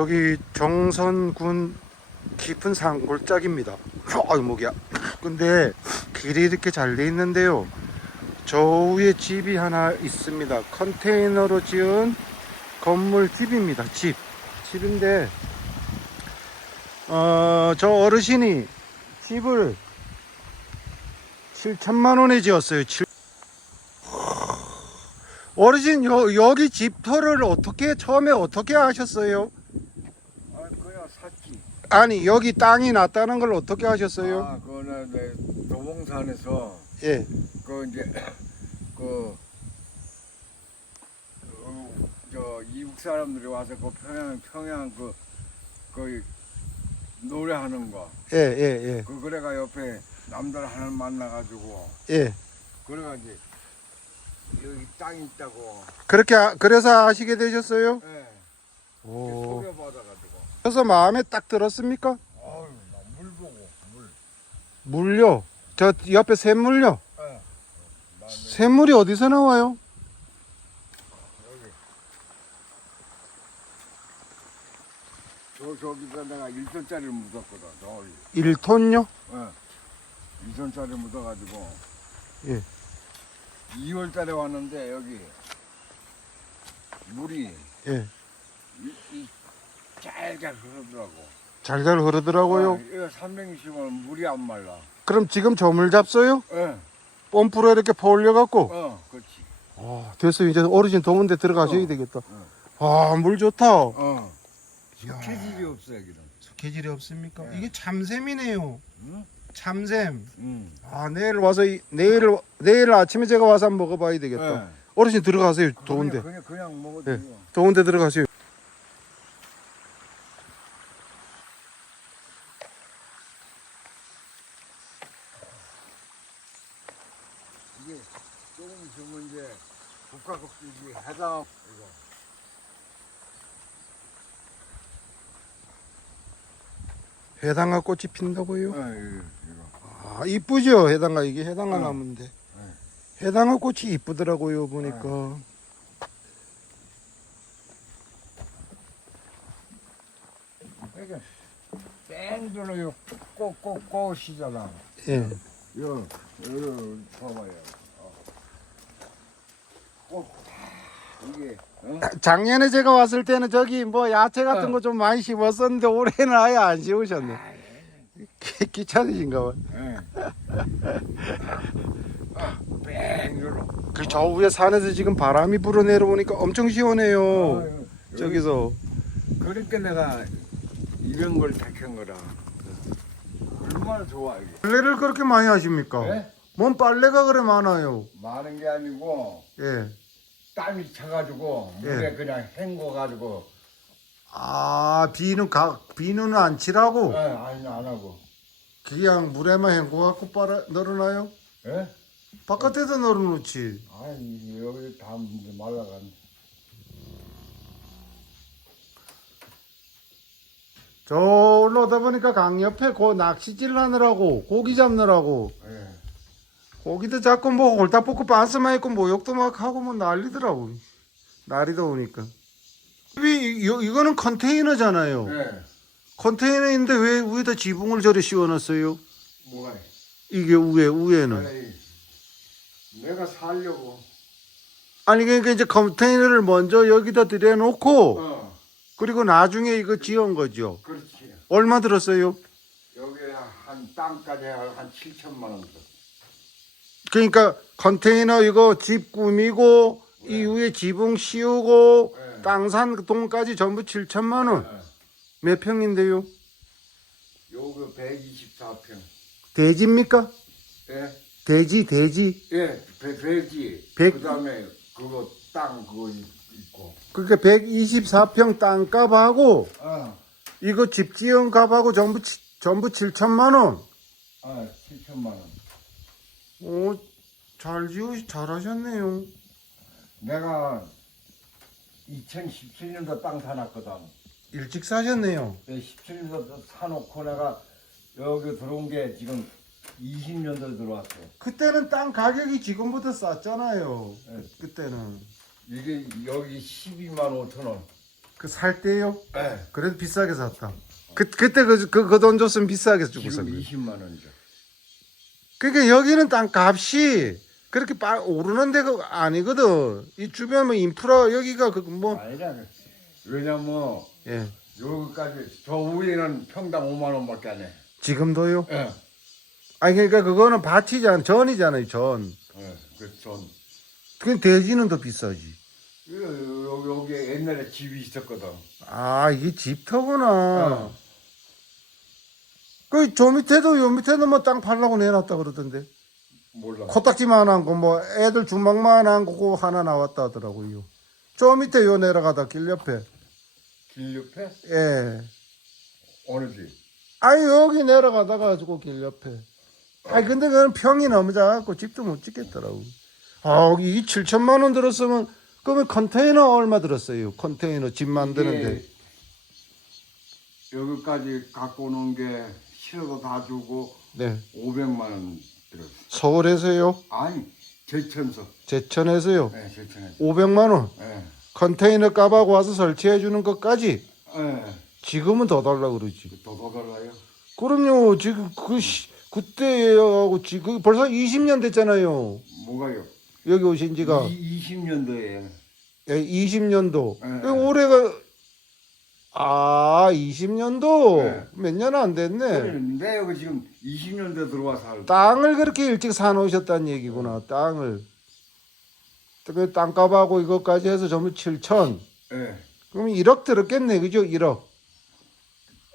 여기 정선군 깊은 산골짜기입니다. 아유 목이야. 근데 길이 이렇게 잘 돼 있는데요. 저 위에 집이 하나 있습니다. 컨테이너로 지은 건물 집입니다. 집. 집인데 어, 저 어르신이 집을 7천만 원에 지었어요. 7... 어르신 여, 여기 집터를 어떻게 처음에 어떻게 하셨어요? 아. 아니 여기 땅이 났다는 걸 어떻게 하셨어요? 아, 그거는 내 도봉산에서 예, 그 이제 그, 그, 저 이북 사람들이 와서 그 평양 평양 그, 그 노래하는 거. 예, 예, 예, 그 그래가 옆에 남들 하나 만나가지고 예. 그래가 이제 여기 땅이 있다고. 그렇게 아- 그래서 아시게 되셨어요? 예. 오. 소개받아가지고. 그래서 마음에 딱 들었습니까? 아유, 나물 보고 물. 물요. 저 옆에 샘물요. 예. 나 샘물이 어디서 나와요? 저 저기가 내가 1톤짜리를 묻었거든. 저기. 1톤요? 예. 2톤짜리 묻어가지고. 예. 2월달에 왔는데 여기 물이 예. 잘잘 흐르더라고. 잘잘 흐르더라고요. 아, 이거 360원 물이 안 말라. 그럼 지금 저물 잡어요? 예. 펌프로 이렇게 퍼올려 갖고. 어, 그렇지. 아, 됐어요. 이제 어르신 더운데 들어가셔야 어. 되겠다. 어. 아, 물 좋다. 어. 체질이 없어 여기는. 개질이 없습니까? 예. 이게 참샘이네요. 응? 참샘. 응. 아, 내일 와서 이- 내일 내일 아침에 제가 와서 한번 먹어봐야 되겠다. 예. 어르신 들어가세요. 더운데. 그냥 그냥, 그냥 먹어도 예. 돼요. 더운데 들어가세요. 이게 조금 있으면 이제 국가급식이 해당 이거. 해당화 꽃이 핀다고요? 예, 이거. 이거. 아, 이쁘죠? 해당화 이게 해당화 어. 나무인데. 해당화 꽃이 이쁘더라고요 보니까. 이게 뺑돌로 꼭꼭꼭이잖아. 예. 이거 이거 봐봐요. 어. 꼭 이게 어? 작년에 제가 왔을 때는 저기 뭐 야채 같은 어. 거 좀 많이 심었었는데 올해는 아예 안 심으셨네. 귀- 귀찮으신가 봐. 예. 아, 뺑돌로. 그저 위에 산에서 지금 바람이 불어 내려오니까 엄청 시원해요. 아유, 저기서. 그러니까 내가 이런 걸 택한 거라. 얼마나 좋아 이게. 빨래를 그렇게 많이 하십니까? 예? 뭔 빨래가 그래 많아요. 많은 게 아니고 예. 땀이 차가지고 예. 물에 그냥 헹궈가지고 아 비누 가 비누는 안 칠하고 예, 아니 안 하고 그냥 물에만 헹궈갖고 빨아 널어놔요. 예? 바깥에다 널어놓지. 아니 여기 다 말라간 저 올라오다 보니까 강 옆에 고 낚시질 하느라고 고기 잡느라고 예. 고기도 잡고 뭐 홀딱 뽑고 반스만 있고 모욕도 막 하고 뭐 난리더라고. 날이 더우니까. 이, 이, 이거는 컨테이너잖아요. 예. 컨테이너인데 왜 위에다 지붕을 저리 씌워놨어요? 뭐가 이게 위에 위에는. 아니 내가 살려고 아니 그러니까 이제 컨테이너를 먼저 여기다 들여놓고 어 그리고 나중에 이거 지은 거죠. 그렇지 얼마 들었어요? 여기 한 땅까지 한 7천만 원 들어 그러니까 컨테이너 이거 집 꾸미고 이 위에 지붕 씌우고 네. 땅산 동까지 전부 7천만 원. 예. 몇 평인데요? 요거 124평 대지입니까? 예? 대지 대지. 예, 배, 배지 백- 그 다음에 그거 땅 그거 그러니까 124평 땅값하고 어, 이거 집 지은 값하고 전부 치- 전부 7천만 원. 아 7천만 원 오, 잘 지으 잘하셨네요. 내가 2017년도 땅 사놨거든. 일찍 사셨네요. 17년도 사놓고 내가 여기 들어온 게 지금 20년도 들어왔어. 그때는 땅 가격이 지금보다 쌌잖아요. 네. 그때는. 이게 여기 12만 5천 원. 그 살 때요? 예. 그래도 비싸게 샀다. 그 그때 그그 돈 줬으면 비싸게 주고 지금 샀네. 20만 원이죠. 그러니까 여기는 땅 값이 그렇게 빠, 오르는 데가 아니거든. 이 주변 뭐 인프라 여기가 그뭐 아니라 왜냐면 예. 여기까지 저 위에는 평당 5만 원밖에 안 해. 지금도요? 예. 아니 그러니까 그거는 밭이잖아. 전이잖아요. 전. 예. 그전 그 대지는 더 비싸지. 여기, 여기 옛날에 집이 있었거든. 아 이게 집터구나. 어. 그 저 밑에도 요 밑에도 뭐땅 팔라고 내놨다 그러던데. 몰라. 코딱지만한 거 뭐 애들 주먹만한 거 하나 나왔다 하더라고요. 저 밑에 요 내려가다 길 옆에. 길 옆에 예. 어느 집? 아니 여기 내려가다가 가지고 길 옆에. 아니 근데 그건 평이 너무 작아갖고 집도 못 짓겠더라고. 아 이게 7천만 원 들었으면 그러면 컨테이너 얼마 들었어요? 컨테이너 집 만드는데. 여기까지 갖고 오는 게 실어도 다 주고 네. 500만 원 들었어. 서울에서요? 아니 제천서. 제천에서요? 네, 제천에서. 500만 원. 예. 컨테이너 값하고 와서 설치해 주는 것까지 예. 지금은 더 달라 그러지. 더 더 달라요? 그럼요. 지금 그 시, 그때하고 지금 벌써 20년 됐잖아요. 뭐가요? 여기 오신 지가 이, 20년도에 20년도. 네. 그 올해가 아 20년도 네. 몇년 안 됐네. 그런데 여기 지금 20년대 들어와 살고 땅을 그렇게 일찍 사놓으셨다는 얘기구나. 땅을. 그 땅값하고 이것까지 해서 전부 7천. 예. 그러면 1억 들었겠네, 그죠? 1억.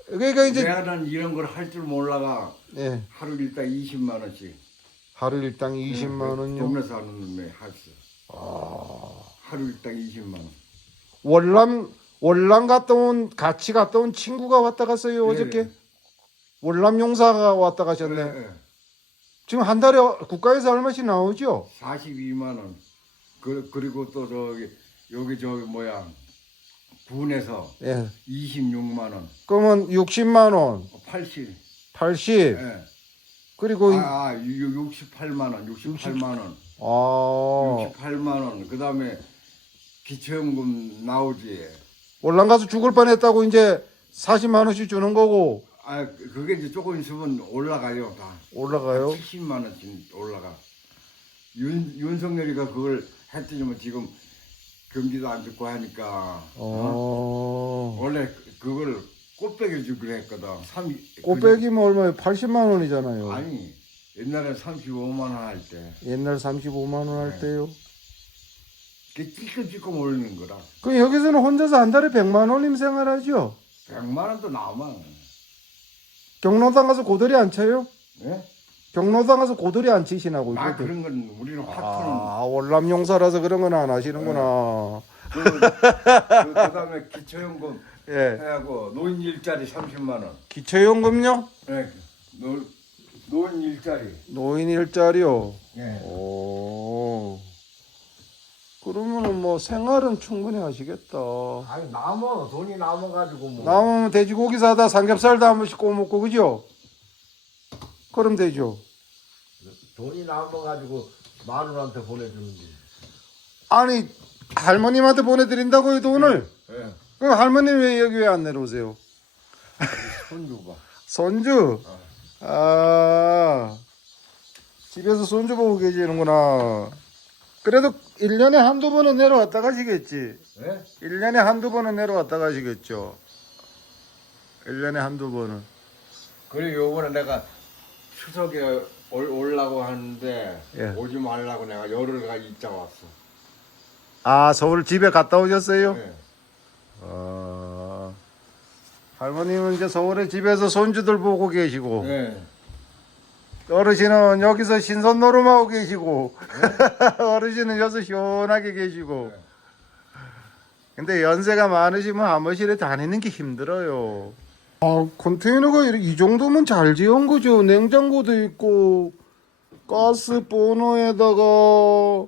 그러니까 이제 내가 난 이런 걸 할 줄 몰라가 예, 하루 일당 20만 원씩 하루 일당 20만 원요. 동네 사는 놈에 할수 아. 하루 일당 20만 원 월남 월남 갔다 온 같이 갔다 온 친구가 왔다 갔어요 어저께. 네. 월남 용사가 왔다 가셨네. 예, 예. 지금 한 달에 국가에서 얼마씩 나오죠? 42만 원 그, 그리고 또 저기 여기 저기 뭐야 군에서 예. 26만 원 그러면 60만 원, 80 80 예. 그리고 이- 아, 아 68만 원 68만 원 아 68만 원 그다음에 기초연금 나오지 월남 가서 죽을 뻔했다고 이제 40만 원씩 주는 거고 아 그게 이제 조금 있으면 올라가요 다 올라가요. 70만 원씩 올라가. 윤 윤석열이가 그걸 했더니만 지금 경기도 안 좋고 하니까 어? 어. 원래 그걸 꽃배기 주기로 했거든. 삼 꽃배기면 얼마예요? 80만 원이잖아요. 그, 아니 옛날에 35만 원 할 때 옛날 35만 원 할 네. 때요. 그게 찔끔찔끔 올리는 거라. 그 여기서는 혼자서 한 달에 100만 원임 생활하죠. 100만 원도 나오면 경로당 가서 고돌이 안 쳐요? 예? 경로당 가서 고돌이 안 치시나고. 아. 그런 건 우리는 화투는 아, 월남 용사라서 그런 건 안 하시는구나. 그, 그, 그 다음에 기초연금 예. 해하고 노인 일자리 30만 원. 기초연금요? 예. 노, 노인 일자리. 노인 일자리요. 예. 오. 그러면은 뭐 생활은 충분히 하시겠다. 아니 남어 돈이 남아가지고 뭐 남으면 돼지고기 사다 삼겹살도 한 번씩 구워 먹고 그죠? 그럼 되죠. 돈이 남아가지고 마누라한테 보내주는데 아니 할머님한테 보내드린다고요 돈을. 예. 그럼 할머님 왜 여기 왜 안 내려오세요? 손주가. 손주. 아 집에서 손주 보고 계시는구나. 그래도 1년에 한두 번은 내려왔다 가시겠지. 예? 1년에 한두 번은 내려왔다 가시겠죠. 1년에 한두 번은. 그리고 요번에 내가 추석에 올, 올라고 하는데 예. 오지 말라고 내가 열흘가 있자 왔어. 아 서울 집에 갔다 오셨어요? 예. 아, 할머님은 이제 서울에 집에서 손주들 보고 계시고 예. 어르신은 여기서 신선 노름하고 계시고 어르신은 여기서 시원하게 계시고 네. 근데 연세가 많으시면 사무실에 다니는 게 힘들어요 아 컨테이너가 이- 이 정도면 잘 지은 거죠 냉장고도 있고 가스 버너에다가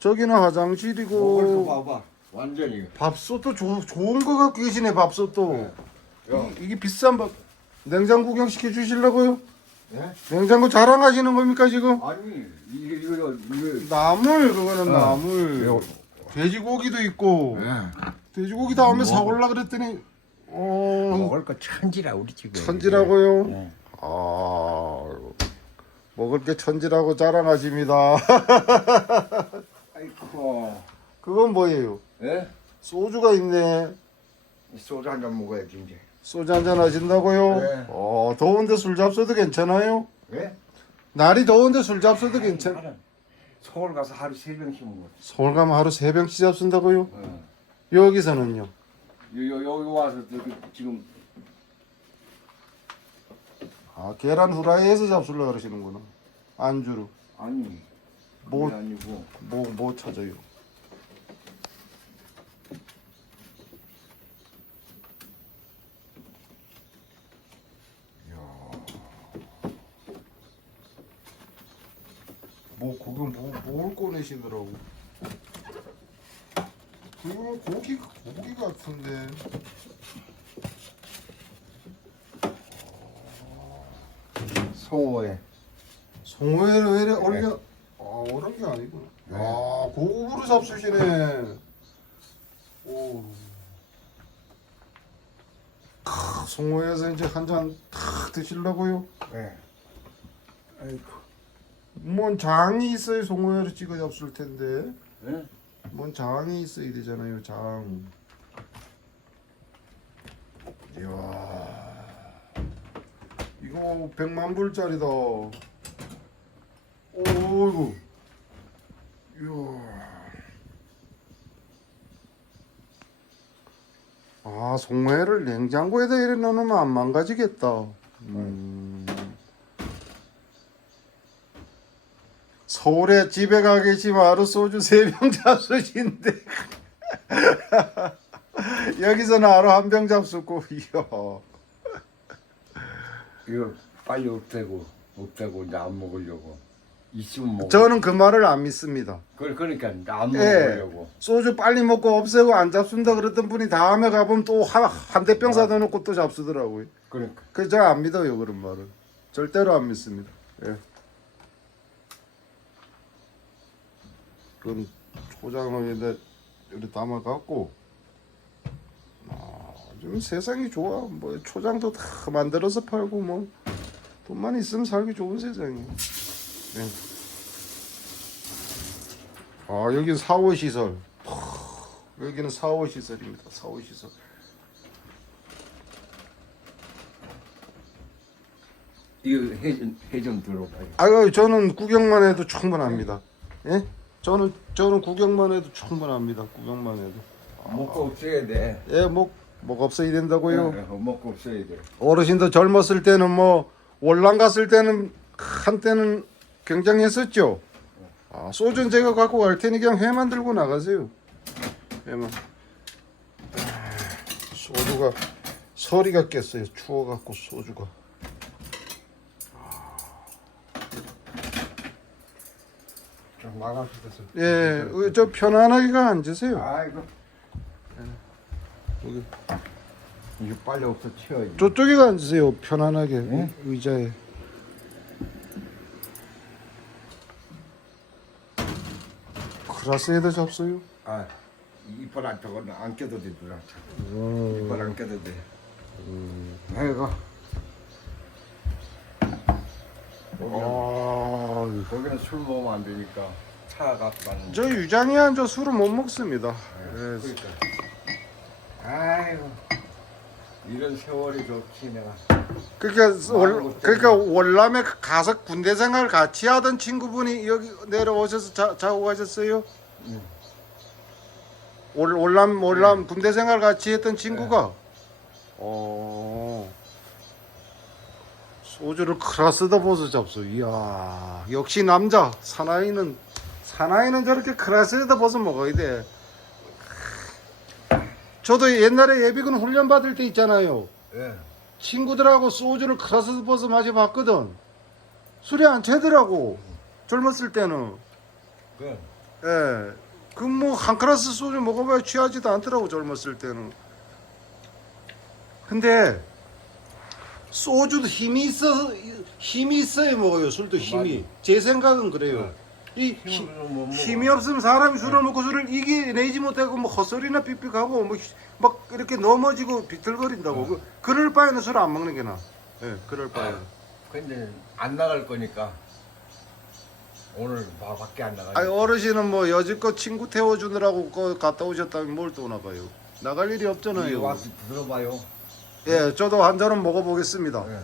저기는 화장실이고 거 봐봐. 완전히. 밥솥도 조, 좋은 거 갖고 계시네 밥솥도 야, 이, 이게 비싼 밥 냉장고 구경 시켜 주시려고요? 예? 냉장고 자랑하시는 겁니까 지금? 아니 이게 이거 이거 나물 그거는 어. 나물 돼지고기도 있고 돼지고기 다음에 사올라 그랬더니 어 먹을 거 천지라 우리 집에. 천지라고요. 네. 아 먹을 게 천지라고 자랑하십니다. 아이고. 그건 뭐예요? 예? 소주가 있네. 소주 한 잔 먹어야지 이제. 소주 한 잔 하신다고요? 네. 어 더운데 술 잡숴도 괜찮아요? 예? 날이 더운데 술 잡숴도 괜찮. 서울 가서 하루 세 병씩 먹어. 서울 가면 하루 세 병씩 잡순다고요? 어. 여기서는요? 요, 요, 여기 와서 저기 지금 아 계란 후라이에서 잡술라 그러시는구나. 안주로 아니 뭐- 아니고 뭐 뭐 찾아요? 뭐 그거 뭐뭘 꺼내시더라고. 그거 고기 고기 같은데. 송어에 송어회를 왜 이래 얼려? 아 어려운 게 아니구나. 네. 아 고급으로 잡수시네. 오. 크, 송어회에서 이제 한 잔 탁 드시려고요? 예. 아이고 뭔 장이 있어야 송어회를 찍어 잡술 텐데. 예? 뭔 장이 있어야 되잖아요, 장. 이야. 이거 100만 불짜리다. 오이고. 이야. 아, 송회를 냉장고에다 이래 넣으면 안 망가지겠다. 음. 서울에 집에 가 계시면 하루 소주 세병 잡수신데 여기서는 하루 한 병 잡수고. 이거 빨리 없애고 없애고 이제 안 먹으려고 있으면. 저는 그 말을 안 믿습니다. 그 그러니까 이제 안 예. 먹으려고. 소주 빨리 먹고 없애고 안 잡순다 그랬던 분이 다음에 가보면 또 한 대병 사다 놓고 또 잡수더라고요. 그러니까 그래서 제가 안 믿어요 그런 말을. 절대로 안 믿습니다. 예. 그건 초장을 여기다 이렇게 담아 갖고 아, 요즘 세상이 좋아. 뭐 초장도 다 만들어서 팔고 뭐 돈만 있으면 살기 좋은 세상이에요. 예. 아 여기는 사호 시설. 여기는 사호 시설입니다. 사호 시설. 이거 해좀 해좀 들어봐요. 아유 저는 구경만 해도 충분합니다. 예? 저는 저는 구경만 해도 충분합니다. 구경만 해도. 먹고 없애야 돼. 예, 목, 목 없어야 된다고요. 예, 예, 먹고 없애야 돼. 어르신도 젊었을 때는 뭐 월남 갔을 때는 한때는 굉장했었죠. 아, 소주는 제가 갖고 갈 테니 그냥 회만 들고 나가세요. 회만. 아, 소주가 서리가 깼어요. 추워갖고 소주가. 좀 나가셔서. 예, 어, 저 편안하게 앉으세요. 아이고 여기. 이거 빨리 없어 치워야지. 저쪽에 앉으세요. 편안하게 네? 의자에. 클라스에다 잡어요. 아 이빨 안 저거는 안 껴도 되더라. 음. 이빨 안 껴도 돼. 아이고 아, 거기는 술 먹으면 안 되니까 차 갖고 가는. 저 유장이 앉아 술을 못 먹습니다. 예. 그러니까. 아이고 이런 세월이 좋지 내가. 그러니까 월, 그러니까 월남에 가서 군대 생활 같이 하던 친구분이 여기 내려오셔서 자, 자고 가셨어요. 응. 월 월남 월남 군대 생활 같이 했던 친구가. 어. 소주를 크라스다 보서 잡수. 이야, 역시 남자. 사나이는 사나이는 저렇게 크라스에다 벗어 먹어야 돼. 저도 옛날에 예비군 훈련 받을 때 있잖아요. 예. 친구들하고 소주를 크라스 벗어 마셔 봤거든. 술이 안 채더라고. 젊었을 때는. 그 예. 그뭐한 크라스 소주 먹어봐야 취하지도 않더라고 젊었을 때는. 근데 소주도 힘이 있어 힘이 있어야 먹어요. 술도 힘이. 제 생각은 그래요. 이 힘 힘- 못 먹어. 힘이 없으면 사람이 술을 먹고 술을 이겨내지 못하고 뭐 헛소리나 삑삑하고 뭐막 이렇게 넘어지고 비틀거린다고 그, 그럴 바에는 술 안 먹는 게 나아 예 그럴 바에는 근데 안 나갈 거니까 오늘 바- 밖에 안 나가지. 아니 어르신은 뭐 여지껏 친구 태워주느라고 거 갔다 오셨다면 뭘 또 나가요 나갈 일이 없잖아요 와서 들어봐요. 예 저도 한 잔은 먹어보겠습니다. 예.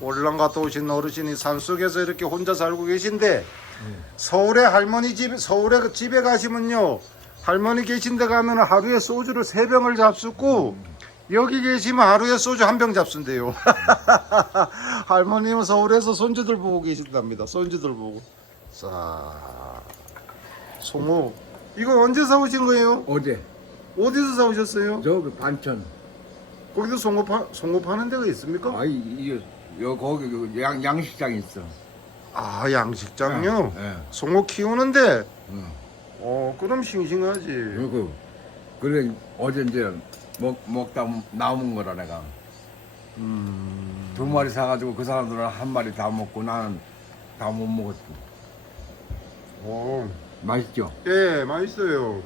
월남 갔다 오신 어르신이 산속에서 이렇게 혼자 살고 계신데 서울에 할머니 집 서울에 그 집에 가시면요 할머니 계신 데 가면 하루에 소주를 세 병을 잡수고 여기 계시면 하루에 소주 한 병 잡순대요. 할머님은 서울에서 손주들 보고 계신답니다. 손주들 보고. 자 송호 이거 언제 사오신 거예요? 어제. 어디서 사오셨어요? 저 반천 거기도 송호 파는 데가 있습니까? 아 이 이거 여 거기 그양 양식장 있어. 아 양식장요? 예. 송호 키우는데 응. 어 그럼 싱싱하지 그리고 그래 어제 이제 먹 먹다 남은 거라 내가 음... 두 마리 사가지고 그 사람들은 한 마리 다 먹고 나는 다 못 먹었어. 어, 맛있죠? 예 맛있어요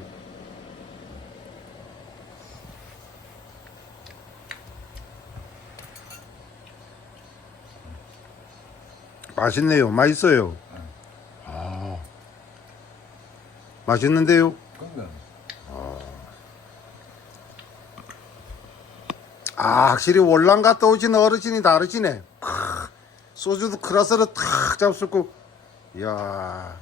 맛있네요. 맛있어요. 아. 맛있는데요? 그러니까 아 확실히 월남 갔다 오신 어르신이 다르시네. 크, 소주도 크라스를 탁 잡수고. 이야.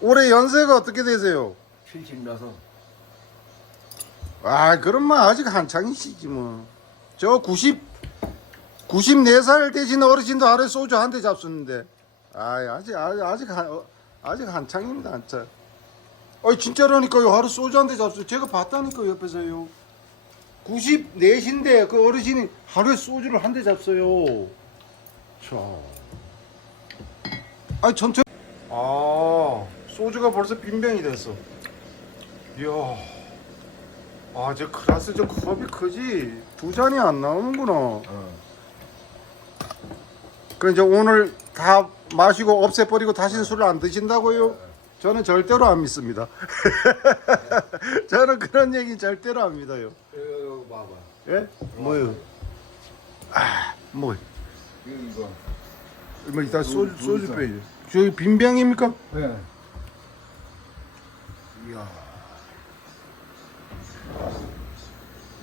올해 연세가 어떻게 되세요? 76. 아 그럼만 아직 한창이시지 뭐 저 90, 94살 되신 어르신도 하루에 소주 한 대 잡수는데. 아 아직 아직 아직 한, 어, 아직 한창입니다 한창. 아 진짜라니까요. 하루 소주 한 대 잡수. 제가 봤다니까요 옆에서요. 94신데 그 어르신이 하루에 소주를 한 대 잡어요. 자. 아니 천천히 아 소주가 벌써 빈병이 됐어. 이야. 아, 저 클라스 저 컵이 크지? 두 잔이 안 나오는구나. 어. 그 이제 오늘 다 마시고 없애버리고 다시는 술을 안 드신다고요? 저는 절대로 안 믿습니다. 저는 그런 얘기 절대로 안 믿어요. 이거 봐봐. 예? 뭐요? 아, 뭐? 이거 이거. 뭐 이따 소주 물 소주 있어. 빼요. 저기 빈병입니까? 네. 이야.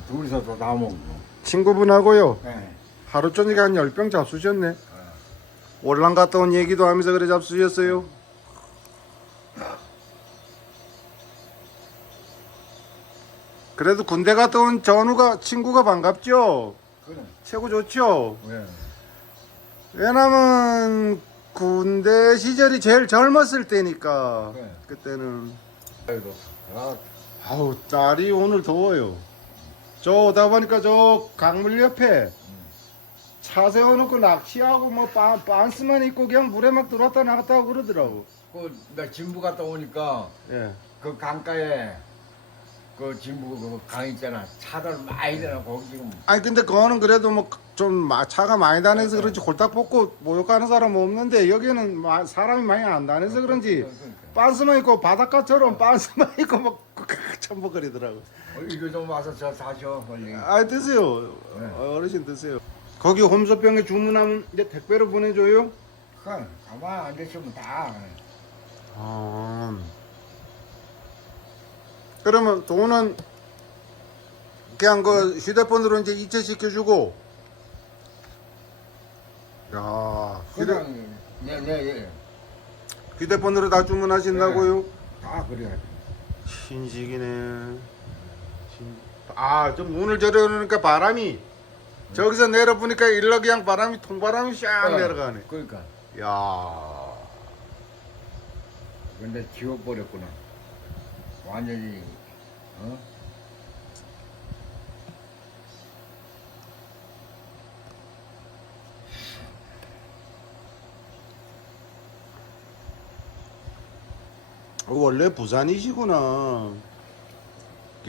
둘이서 다 먹고. 친구분하고요. 네. 하루 저녁에 한 10병 잡수셨네. 월남 갔다 온 얘기도 하면서 그래 잡수셨어요. 그래도 군대 갔다 온 전우가 친구가 반갑죠. 그래. 최고 좋죠. 네. 왜냐면 군대 시절이 제일 젊었을 때니까 네. 그때는 아이고. 아, 아우 날이 오늘 더워요. 저 오다 보니까 저 강물 옆에 차 세워놓고 낚시하고 뭐 빤, 빤스만 입고 그냥 물에 막 들어왔다 나갔다 하고 그러더라고. 그 나 진부 갔다 오니까 예. 그 강가에 그 진부 그강 있잖아. 차들 많이 되나 거기 지금. 아니 근데 그거는 그래도 뭐 좀 차가 많이 다녀서 그런지 홀딱 벗고 목욕하는 사람 없는데 여기는 마- 사람이 많이 안 다녀서 그런지 그러니까. 빤스만 입고 바닷가처럼 빤스만 입고 막 첨벙거리더라고. 어, 이거 좀 와서 저 사셔 빨리. 아 드세요. 네. 어르신 드세요. 거기 홈쇼핑에 주문하면 이제 택배로 보내줘요? 그 가만 안 계시면 다. 아. 그러면 돈은 그냥 그 휴대폰으로 이제 이체시켜주고. 야, 휴대, 그냥 네네 휴대폰으로 다 주문하신다고요? 다 그래. 신식이네. 신... 아, 좀 오늘 저러니까 바람이 저기서 내려보니까 일러 그냥 바람이 통바람이 쫙 내려가네. 그러니까. 야. 근데 지워버렸구나. 완전히 어? 어, 원래 부산이시구나.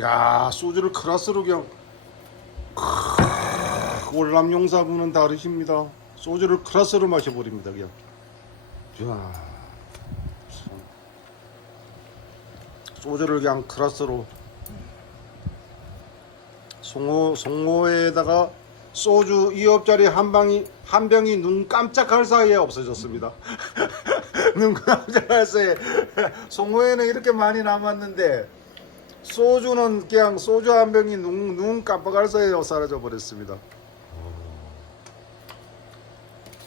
야, 소주를 크라스로 그냥. 크, 월남 용사분은 다르십니다. 소주를 크라스로 마셔버립니다 그냥. 소주를 그냥 크라스로 송호 송호에다가 소주 2업짜리 한 방이 한 병이 눈 깜짝할 사이에 없어졌습니다. 눈 깜짝할 사이에 송호에는 이렇게 많이 남았는데 소주는 그냥 소주 한 병이 눈, 눈 깜빡할 사이에 사라져 버렸습니다.